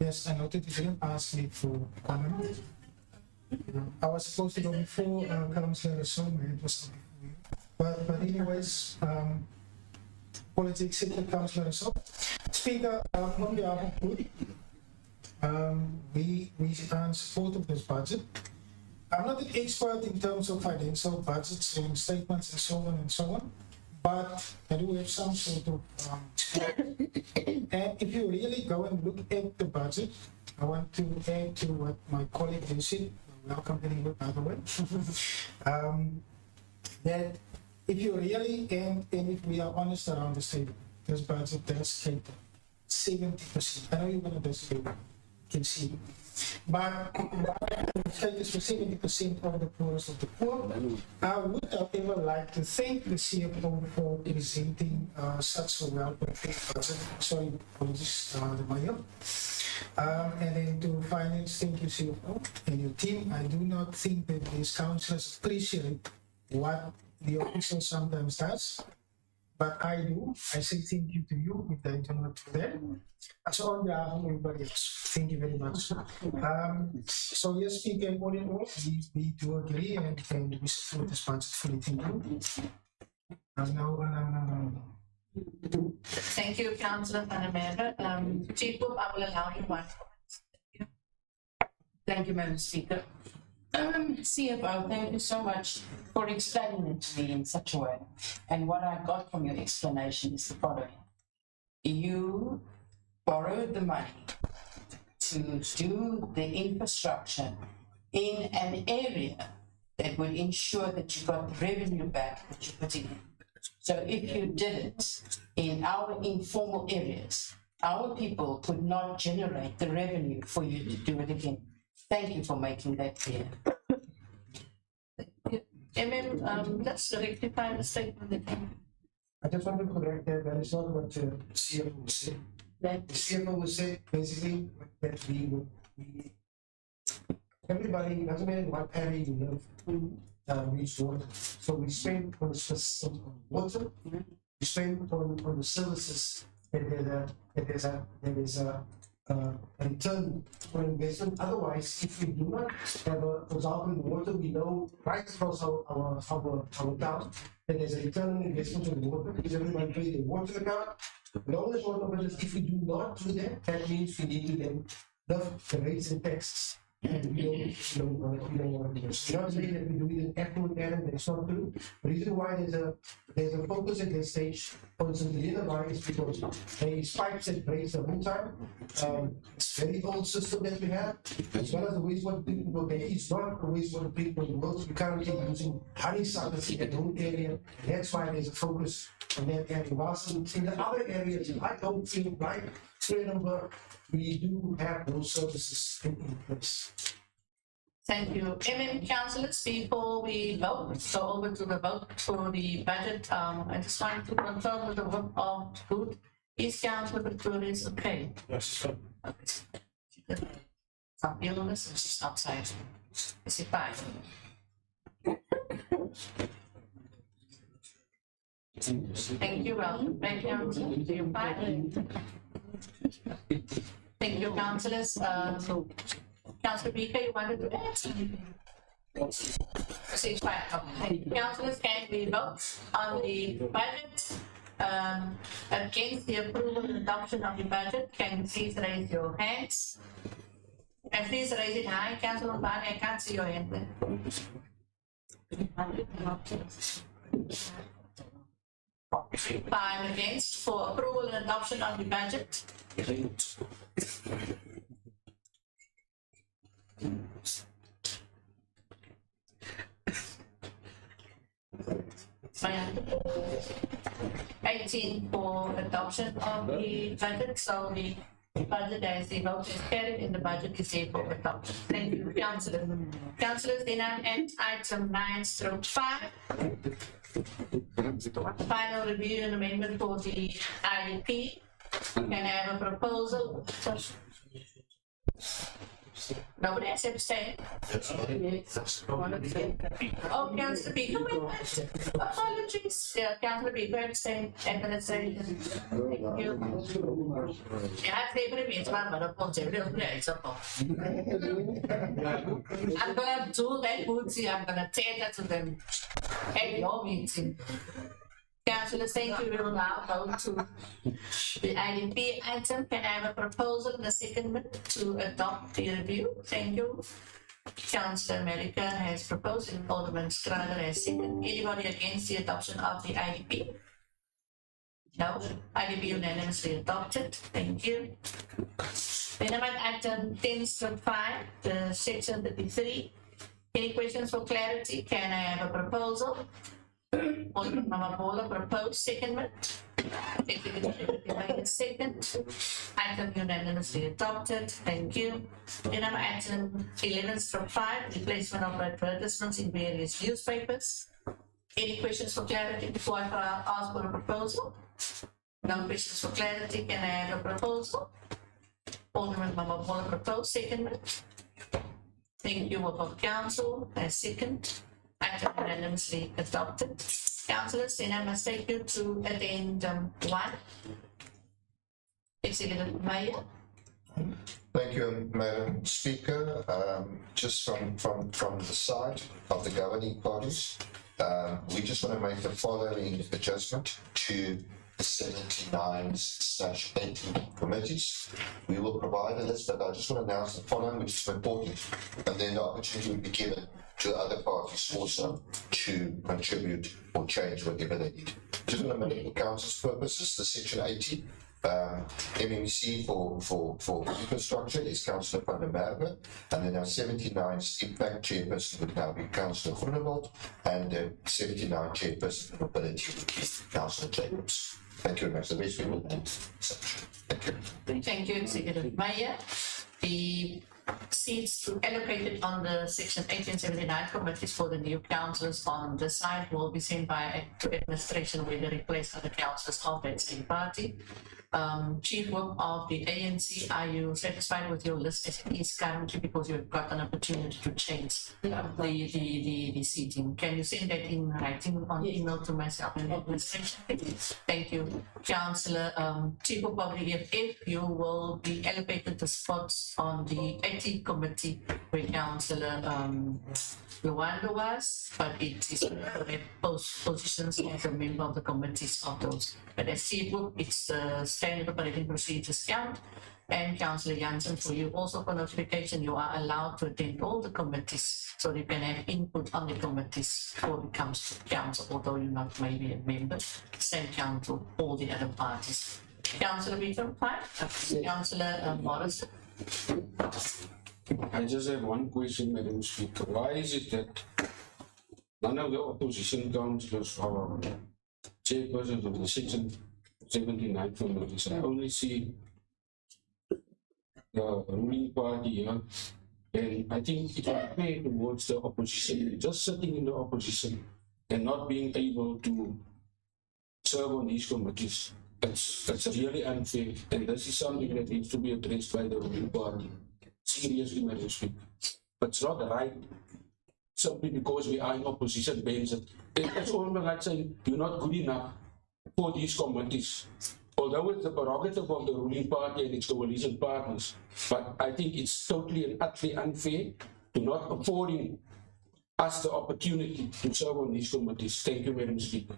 Yes, I noted you didn't ask me for comment. I was supposed to go before Councillor Soma, it was not before you. But anyways, politics accepted Councillor Soma. Speaker, on behalf of Good, we are in support of this budget. I'm not an expert in terms of financial budgets and statements and so on and so on, but I do have some sort of experience. And if you really go and look at the budget, I want to add to what my colleague has said, welcome anyway, by the way, that if you really, and if we are honest around the table, this budget does cater 70%. I know you're going to disagree, you can see. But caters for 70% of the poorest of the poor. I would, however, like to thank the CFO for presenting such a well-prepared budget. Sorry, apologies, the mayor. And then to finance, thank you, CFO and your team. I do not think that these councillors appreciate what the official sometimes does, but I do. I say thank you to you if they do not do that. So on behalf of everybody else, thank you very much. So yes, Speaker, all in all, we do agree and we support this budget fully. Thank you. Thank you, Councillor Panamera. Chief Whip, I will allow you one comment. Thank you, Madam Speaker. CFO, thank you so much for explaining it to me in such a way. And what I got from your explanation is the following. You borrowed the money to do the infrastructure in an area that would ensure that you got the revenue back that you're putting in. So if you did it in our informal areas, our people could not generate the revenue for you to do it again. Thank you for making that clear. Let's rectify the statement. I just want to correct that is not what the CFO said. The CFO will say basically that everybody, doesn't matter what area you live, reach water. So we spend on the water, we spend on the services that there is a return for investment. Otherwise, if we do not have for example, in water, we know right across our town that there's a return on investment in water because everybody pays the water account. Long as water, but if we do not do that, that means we need to then the rates and taxes. And we don't want to do it. Not saying that we do it in affluent area, that's not true. The reason why there's a focus at this stage on the other is because they spikes and breaks the whole time. It's a very old system that we have, as well as the wastewater treatment. There is not a wastewater treatment in the world. We're currently using honeysuckle in the whole area, and that's why there's a focus on that area. Whilst in the other areas, I don't feel like Vredenburg, we do have those services in place. Thank you. Councillors, before we vote, go over to the vote for the budget, I just want to confirm with the vote of good. Is Councillor Victoria's okay? Yes. Okay. Some illness and she's outside. Is it fine? Thank you, welcome back, Councillor. You're fine. Thank you, councillors. Councillor Beaker, you wanted to add? She's fine. Okay. Councillors, can we vote on the budget? Against the approval and adoption of the budget, can you please raise your hands? And please raise it high, Councillor Mbani, I can't see your hand there. 5 against for approval and adoption of the budget. And 18 for adoption of the budget, so the budget as the vote is carried in the budget is therefore adopted. Thank you, Councillor. Councillors, then I'm at item 9/5. Final review and amendment for the IDP. Can I have a proposal? Nobody has abstained? Oh, Councillor Beaker, wait. Apologies. Yeah, Councillor Beaker abstained. Administration. Thank you. Yeah, I think it means one, but of course, everyone is up. I'm gonna do that, Bootsy. I'm gonna take that to them at your meeting. Councillor, thank you. We will now go to the IDP item. Can I have a proposal and a secondment to adopt the review? Thank you. Councillor America has proposed and Alderman Schrader has seconded. Anybody against the adoption of the IDP? No. IDP unanimously adopted. Thank you. Then I'm at item 10/5, the section 33. Any questions for clarity? Can I have a proposal? Alderman Mamabola proposed secondment. Second. Item unanimously adopted. Thank you. Then I'm at item 11/5, replacement of advertisements in various newspapers. Any questions for clarity before I ask for a proposal? No questions for clarity. Can I have a proposal? Alderman Mamabola proposed secondment. Thank you, of council. As second. Item unanimously adopted. Councillors, then I must take you to addendum 1. Executive Mayor. Thank you, Madam Speaker. Just from the side of the governing bodies, we just want to make the following adjustment to the 79/18 committees. We will provide a list, but I just want to announce the following, which is important, and then the opportunity will be given to other parties also to contribute or change whatever they need. Just want to make for council's purposes, the section 80, MMC for infrastructure is Councillor van der Merwe, and then our 79's impact chairperson would now be Councillor Groenewald, and the 79 chairperson for mobility would be Councillor Jacobs. Thank you very much. The rest we will do. Thank you. Thank you, Executive Mayor. The seats allocated on the section 1879 committees for the new councillors on the side will be sent by to administration where they replace other councillors of that same party. Chief Whip of the ANC, are you satisfied with your list as it is currently, because you've got an opportunity to change the seating? Can you send that in writing on email to myself and administration? Thank you. Councillor Chief Whip of the EFF, you will be allocated the spots on the 80 committee where Councillor Luanda was, but it is post positions as a member of the committees of those. But as Chief Whip, it's standard operating procedures count. And Councillor Jansen, for you also for notification, you are allowed to attend all the committees, so you can have input on the committees before it comes to council, although you're not maybe a member, same council, all the other parties. Councillor Beaton, Councillor Morrison. I just have one question, Madam Speaker. Why is it that none of the opposition councillors are chairpersons of the section 79 committees? I only see the ruling party here And I think it was fair towards the opposition, just sitting in the opposition and not being able to serve on these committees. It's really unfair, and this is something that needs to be addressed by the ruling party. Seriously, Madam Speaker. But it's not right simply because we are in opposition bans it. It's almost like saying you're not good enough for these committees. Although it's the prerogative of the ruling party and its coalition partners, but I think it's totally and utterly unfair to not affording us the opportunity to serve on these committees. Thank you, Madam Speaker.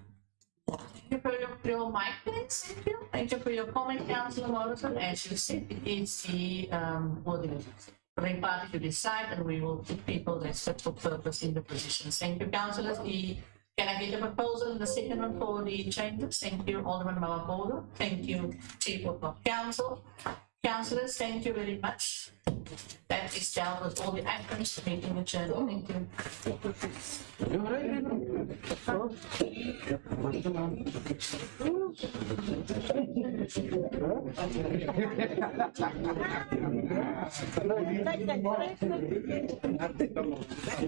Thank you for your mic, please. Thank you. Thank you for your comment, Councillor Morrison. As you said, it is the ruling party to decide, and we will put people that fit for purpose in the positions. Thank you, councillors. Can I get a proposal in the second one for the changes? Thank you, Alderman Mawabolo. Thank you, Chief of Council. Councillors, thank you very much. That is dealt with all the items, meeting adjourned. Thank you.